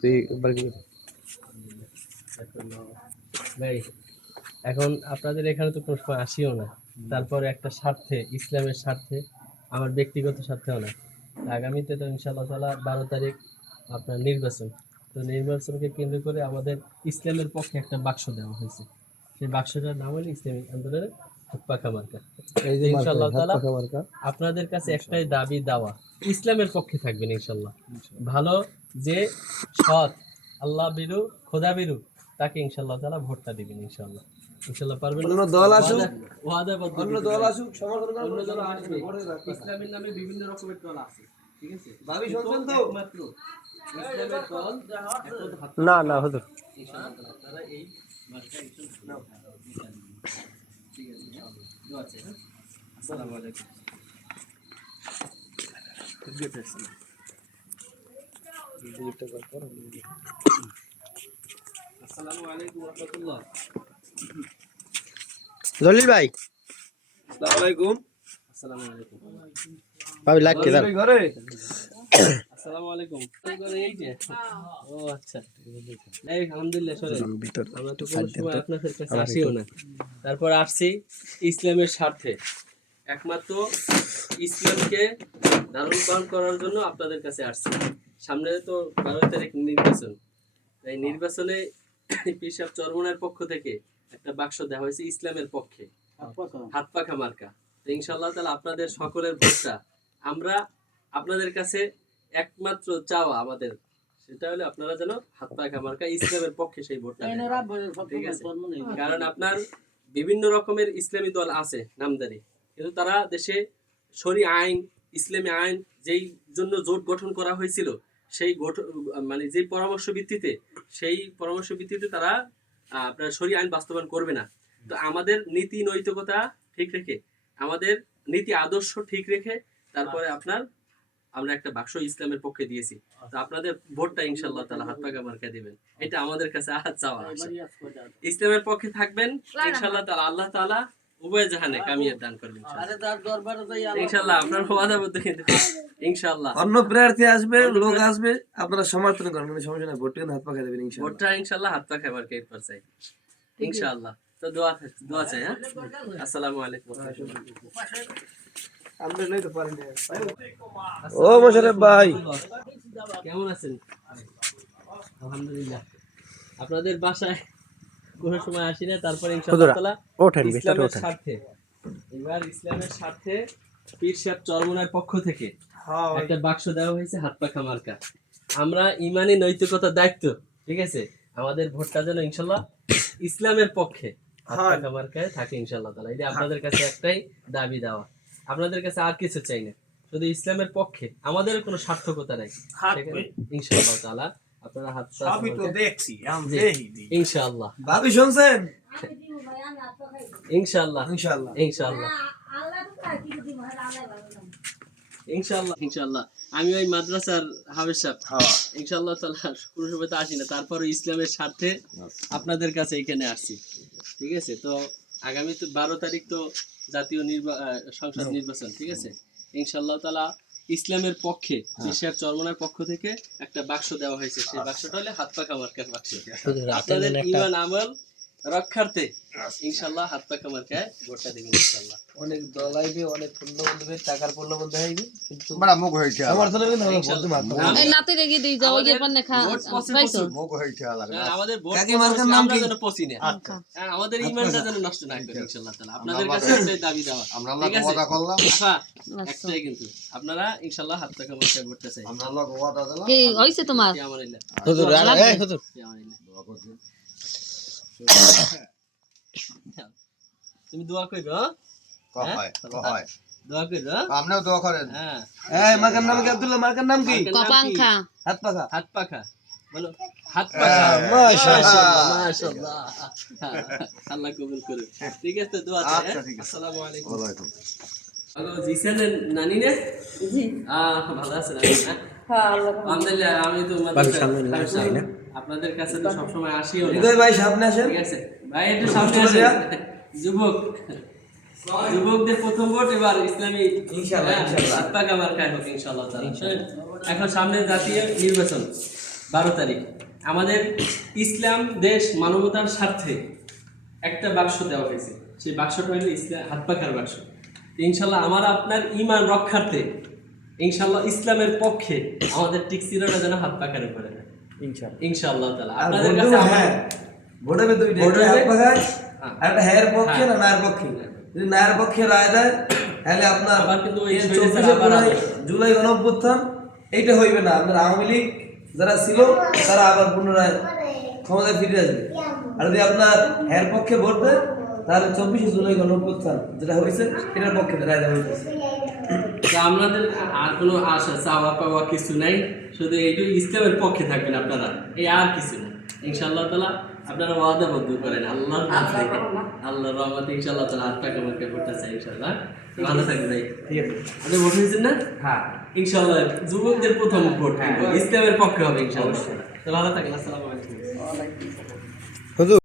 তুই একবার এখন আপনাদের এখানে তো কোনো সময় আসিও না। তারপরে একটা স্বার্থে ইসলামের স্বার্থে আমার ব্যক্তিগত স্বার্থেও না। আগামীতে তো ইনশাআল্লাহ তালা বারো তারিখ আপনার নির্বাচন। তো নির্বাচনকে কেন্দ্র করে আমাদের ইসলামের পক্ষে একটা বাক্স দেওয়া হয়েছে। সেই বাক্সটার নাম হলো ইসলামিক আন্দোলনের হাত মার্কা। এই যে ইনশাআল্লাহ মার্কা। আপনাদের কাছে একটাই দাবি দাওয়া ইসলামের পক্ষে থাকবেন ইনশাল্লাহ ভালো যে সৎ আল্লাহ বিরু খোদা বিরু তাকে ইনশাল্লাহ তারা ভোটটা দিবেন ইনশাল্লাহ ইনশাল্লাহ পারবেন অন্য দল আসুক। অন্য দল আসুক সমর্থন করার অন্য কোনো দল দরকার আসবে। নেই, ভোটের রাস্তা। ইসলামের নামে বিভিন্ন রকমের দল আছে ঠিক আছে? শুনছেন তো? না না হুজুর। ইনশাআল্লাহ তাআলা জলিল ভাই। আসসালামু আলাইকুম। আসসালামু আলাইকুম। ভাবি লাগছে দাঁড়া জলিল ঘরে? আসসালামু আলাইকুম। এই যে? ও আচ্ছা। এই আলহামদুলিল্লাহ আমরা তো কোনো সময় আপনাদের কাছে আসিও না। তারপর আসছি ইসলামের স্বার্থে। একমাত্র ইসলামকে লালন পালন করার জন্য আপনাদের কাছে আসছি। সামনে তো বারো তারিখ নির্বাচন। এই নির্বাচনে পিসাব চরমনের পক্ষ থেকে একটা বাক্স দেওয়া হয়েছে ইসলামের পক্ষে। হাত পাখা মার্কা ইনশাল্লাহ তাহলে আপনাদের সকলের ভোটটা আমরা আপনাদের কাছে একমাত্র চাওয়া আমাদের। সেটা হলো আপনারা যেন হাত পাখা মার্কা ইসলামের পক্ষে সেই ভোটটা ঠিক আছে? কারণ আপনার বিভিন্ন রকমের ইসলামী দল আছে নামদারি। কিন্তু তারা দেশে শরী আইন ইসলামী আইন যেই জন্য জোট গঠন করা হয়েছিল সেই মানে যেই পরামর্শ ভিত্তিতে সেই পরামর্শ ভিত্তিতে তারা আপনার শরী আইন বাস্তবায়ন করবে না। তো আমাদের নীতি নৈতিকতা ঠিক রেখে আমাদের নীতি আদর্শ ঠিক রেখে তারপরে আপনার আমরা একটা বাক্স ইসলামের পক্ষে দিয়েছি। তো আপনাদের ভোটটা ইনশাল্লাহ তালা হাত পাকা মার্কা দিবেন। এটা আমাদের কাছে আজ চাওয়া ইসলামের পক্ষে থাকবেন ইনশাল্লাহ তাআলা আল্লাহ তাআলা উভয় জাহানে কামিয়াত দান করবেন ইনশাল্লাহ আপনার ওয়াদাবদ্ধ কিন্তু ইনশাল্লাহ অন্য প্রার্থী আসবে লোক আসবে আপনারা সমর্থন করেন কোনো সমস্যা নাই ভোট কিন্তু হাত পাখা দেবেন ইনশাআল্লাহ। ভোটটা ইনশাল্লাহ হাত চাই। ইনশাআল্লাহ তো দোয়া দোয়া চাই হ্যাঁ? আসসালামু আলাইকুম। ও মোশারফ ভাই। কেমন আছেন? আলহামদুলিল্লাহ। আপনাদের বাসায় কোনো সময় আসি না তারপরে ইনশাআল্লাহ ওঠেন ইসলামের স্বার্থে। এবার ইসলামের স্বার্থে পীর সাহেব চরমনার পক্ষ থেকে হ্যাঁ একটা বাক্স দেওয়া হয়েছে হাত পাখা মার্কা। আমরা ইমানি নৈতিকতার দায়িত্ব ঠিক আছে? আমাদের ভোটটা যেন ইনশাল্লাহ ইসলামের পক্ষে হাত হ্যাঁ। পাখা মার্কায় থাকে ইনশাল্লাহ তালা এটা আপনাদের কাছে একটাই দাবি দেওয়া। আপনাদের কাছে আর কিছু চাই না। শুধু ইসলামের পক্ষে আমাদের কোনো সার্থকতা নাই? ইনশাআল্লাহ তাআলা। আপনারা হাত পাখা মার্কায়- দেখছি জি। ইনশাআল্লাহ। ভাবি শুনছেন? ইনশাআল্লাহ ইনশাআল্লাহ। ইনশাআল্লাহ। ইনশাআল্লাহ। ইনশাআল্লাহ। আমি ওই মাদ্রাসার হাফেজ সাহেব। হ্যাঁ। ইনশাআল্লাহ তাআলা কোনো সময় তো আসি না। তারপরে ইসলামের স্বার্থে আপনাদের কাছে এখানে আসছি ঠিক আছে? তো আগামী তো বারো তারিখ তো জাতীয় নির্বা আহ, সংসদ নির্বাচন ঠিক আছে? ইনশাআল্লাহ তাআলা ইসলামের পক্ষে বিশ্বের চরমনার পক্ষ থেকে একটা বাক্স দেওয়া হয়েছে। সেই বাক্সটা হলে হাত পাকা মার্কার বাক্স। আপনাদের ইমান আমল রক্ষার্থে। ইনশাআল্লাহ হাত পাকা মার্কায় ভোটটা দিবেন ইনশাআল্লাহ অনেক দল আইবে অনেক পূর্ণ বন্ধুবে টাকার পূর্ণ বন্ধু আইবে কিন্তু বড় মুখ কিন্তু আমরা হাত। এই নাতে রেখে দিই যাও ওই যে আমাদের খা পাইছো? মুখ হয়েছে আলাদা হ্যাঁ, আমাদের ভোট কাকি মার্কার নাম কি? যেন পছি না। আচ্ছা। হ্যাঁ, আমাদের ইমানটা যেন নষ্ট না করে ইনশাআল্লাহ তাআলা। আপনাদের কাছে একটাই দাবি দেওয়া। আমরা আল্লাহ ওয়াদা করলাম। আচ্ছা। একটাই কিন্তু। আপনারা ইনশাআল্লাহ হাত মার্কায় ভোটটা চাই। আমরা আল্লাহ ওয়াদা দিলাম। কি হইছে তোমার। কি হুজুর আর এই হুজুর। কি। দোয়া। তুমি দোয়া করবে হ্যাঁ? হয়, হয়। দোয়া করবে হ্যাঁ? আপনিও দোয়া করেন এই মার্কার নাম কি আব্দুল্লাহ মার্কার নাম কি মার্কার নাম কি? কপাংখা হাত পাখা হাত পাখা বলো হাত পাখা মাশাআল্লাহ মাশাআল্লাহ আল্লাহ কবুল করুন ঠিক আছে দোয়া আচ্ছা? ঠিক আছে। আসসালামু আলাইকুম ওয়ালাইকুম। হ্যালো জিসানের নানি না আহ ভালো আছেন আপনি? আলহামদুলিল্লাহ আমি তো মাদ্রাসায় সামনে নিয়ে হাফেজ আসি, সাহেব। না? আপনাদের কাছে তো সবসময় আসিও হৃদয় ভাই সামনে আসেন ঠিক আছে ভাই একটু সামনে আসেন যুবক যুবকদের প্রথম ভোট এবার ইসলামী ইনশাআল্লাহ, ইনশাআল্লাহ। হাত পাকা মার্কায় হোক ইনশাআল্লাহ তাআলা। এখন সামনে জাতীয় নির্বাচন বারো তারিখ আমাদের ইসলাম দেশ মানবতার স্বার্থে একটা বাক্স দেওয়া হয়েছে সেই বাক্সটা হলো ইসলাম হাত পাখার বাক্স ইনশাল্লাহ আমার আপনার ইমান রক্ষার্থে ইনশাল্লাহ ইসলামের পক্ষে আমাদের টিকসিরাটা যেন হাত পাখার উপরে থাকে। ইনশাআল্লাহ তাআলা আপনাদের কাছে হ্যাঁ ভোট হবে দুইটা একটা হাত পাখায়। আর একটা হ্যার পক্ষে হ্যাঁ। পক্ষে যদি পক্ষে রায় দেয় তাহলে আপনার আবার কিন্তু ওই এই শহীদের 24 আবার জুলাই হবে। জুলাই গণঅভ্যুত্থান এইটা হইবে না আপনার আওয়ামী লীগ যারা ছিল তারা আবার পুনরায় ক্ষমতায় ফিরে আসবে আর যদি আপনার হ্যার পক্ষে ভোট দেয় তাহলে চব্বিশে জুলাই গণঅভ্যুত্থান যেটা হয়েছে এটার পক্ষে রায় দেওয়া হয়েছে তো আপনাদের আর কোনো আশা চাওয়া পাওয়া কিছু নাই? শুধু এইটু ইসলামের পক্ষে থাকবেন আপনারা। এই আর কিছু না। ইনশাআল্লাহ তাআলা আপনারা ওয়াদাবদ্ধ করেন। আল্লাহ আল্লাহ রহমতে। ইনশাআল্লাহ মার্কা করতে চাই ইনশাআল্লাহ। ভালো থাকবেন ভাই। আপনি ভোট হয়েছেন না? হ্যাঁ। ইনশাআল্লাহ যুবকদের প্রথম ভোট ইসলামের পক্ষে হবে ইনশাআল্লাহ। তো ভালো থাকবেন। আসসালামু আলাইকুম। হুজুর।